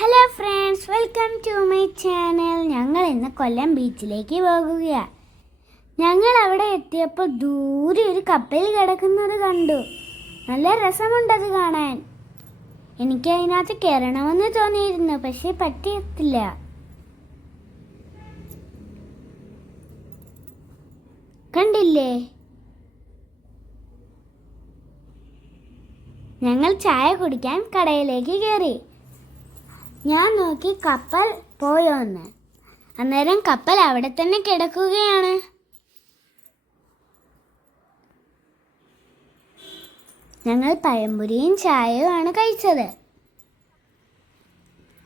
Hello friends, welcome to my channel. ഞങ്ങൾ ഇന്ന് കൊല്ലം ബീച്ചിലേക്ക് പോകുകയാണ്. ഞങ്ങൾ അവിടെ എത്തിയപ്പോൾ ദൂരെ ഒരു കപ്പൽ കിടക്കുന്നത് കണ്ടു. നല്ല രസമുണ്ടത് കാണാൻ. എനിക്ക് അതിനകത്ത് കയറണമെന്ന് തോന്നിയിരുന്നു, പക്ഷെ പറ്റിയിട്ടില്ല. കണ്ടില്ലേ? ഞങ്ങൾ ചായ കുടിക്കാൻ കടയിലേക്ക് കയറി. ഞാൻ നോക്കി കപ്പൽ പോയോന്ന്. അന്നേരം കപ്പൽ അവിടെ തന്നെ കിടക്കുകയാണ്. ഞങ്ങൾ പഴംപൊരിയും ചായയുമാണ് കഴിച്ചത്.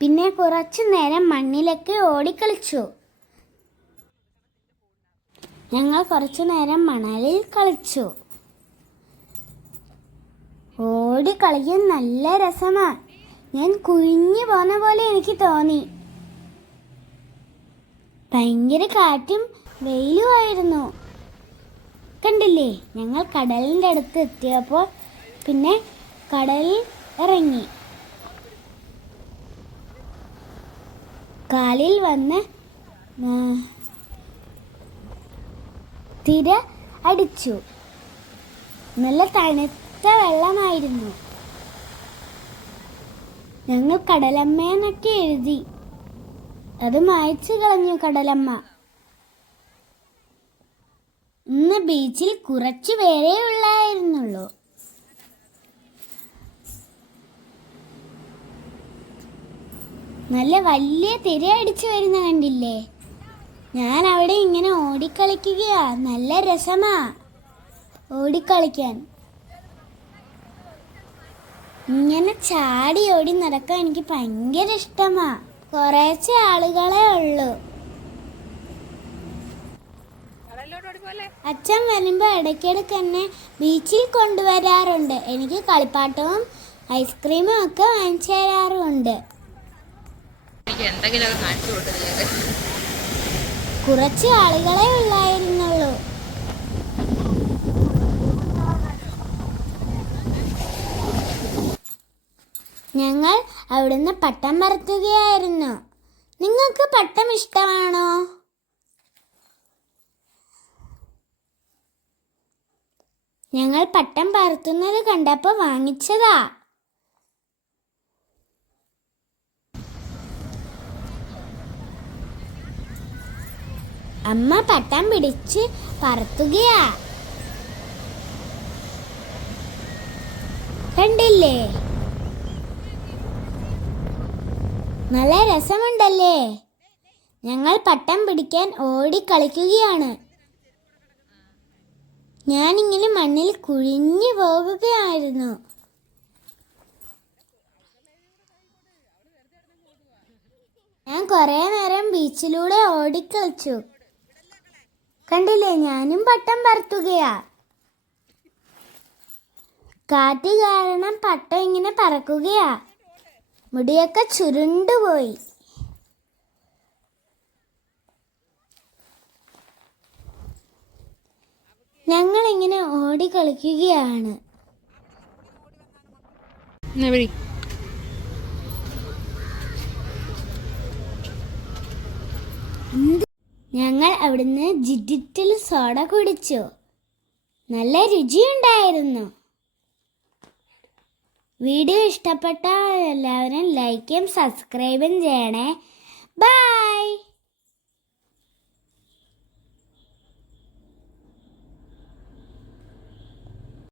പിന്നെ കുറച്ചു നേരം മണ്ണിലൊക്കെ ഓടിക്കളിച്ചു. ഞങ്ങൾ കുറച്ചു നേരം മണലിൽ കളിച്ചു. ഓടിക്കളിക്കാൻ നല്ല രസമാണ്. ഞാൻ കുഴിഞ്ഞു പോന്ന പോലെ എനിക്ക് തോന്നി. ഭയങ്കര കാറ്റും വെയിലുമായിരുന്നു. കണ്ടില്ലേ? ഞങ്ങൾ കടലിൻ്റെ അടുത്ത് എത്തിയപ്പോൾ പിന്നെ കടലിൽ ഇറങ്ങി. കാലിൽ വന്ന് തിര അടിച്ചു. നല്ല തണുത്ത വെള്ളമായിരുന്നു. ഞങ്ങൾ കടലമ്മയെന്നൊക്കെ എഴുതി. അത് മായ്ച്ചു കളഞ്ഞു കടലമ്മ. ഇന്ന് ബീച്ചിൽ കുറച്ചു പേരേ ഉള്ളായിരുന്നുള്ളൂ. നല്ല വലിയ തിര അടിച്ചു വരുന്ന കണ്ടില്ലേ? ഞാൻ അവിടെ ഇങ്ങനെ ഓടിക്കളിക്കുകയാ. നല്ല രസമാ ഓടിക്കളിക്കാൻ. ഇങ്ങനെ ചാടി ഓടി നടക്കാൻ എനിക്ക് ഭയങ്കര ഇഷ്ടമാ. കുറച്ച് ആളുകളെ ഉള്ളൂ. അച്ഛൻ വരുമ്പോൾ ഇടയ്ക്കിടയ്ക്ക് എന്നെ ബീച്ചിൽ കൊണ്ടുവരാറുണ്ട്. എനിക്ക് കളിപ്പാട്ടവും ഐസ്ക്രീമും ഒക്കെ വാങ്ങിച്ചു തരാറുമുണ്ട്. കുറച്ച് ആളുകളെ ഉള്ളായിരുന്നുള്ളൂ. ഞങ്ങൾ അവിടുന്ന് പട്ടം പറത്തുകയായിരുന്നു. നിങ്ങൾക്ക് പട്ടം ഇഷ്ടമാണോ? ഞങ്ങൾ പട്ടം പറത്തുന്നത് കണ്ടപ്പോൾ വാങ്ങിച്ചതാ. അമ്മ പട്ടം പിടിച്ച് പറത്തുകയാ. കണ്ടില്ലേ? നല്ല രസമുണ്ടല്ലേ? ഞങ്ങൾ പട്ടം പിടിക്കാൻ ഓടിക്കളിക്കുകയാണ്. ഞാനിങ്ങനെ മണ്ണിൽ കുഴിഞ്ഞു പോകുകയായിരുന്നു. ഞാൻ കുറേ നേരം ബീച്ചിലൂടെ ഓടിക്കളിച്ചു. കണ്ടില്ലേ? ഞാനും പട്ടം പറത്തുകയാ. കാറ്റ് കാരണം പട്ടം ഇങ്ങനെ പറക്കുകയാ. മുടിയൊക്കെ ചുരുണ്ടുപോയി. ഞങ്ങൾ ഇങ്ങനെ ഓടിക്കളിക്കുകയാണ്. ഞങ്ങൾ അവിടുന്ന് ജിഡിറ്റിൽ സോഡ കുടിച്ചു. നല്ല രുചിയുണ്ടായിരുന്നു. വീഡിയോ ഇഷ്ടപ്പെട്ടാൽ എല്ലാവരും ലൈക്കും സബ്സ്ക്രൈബും ചെയ്യണേ. ബൈ.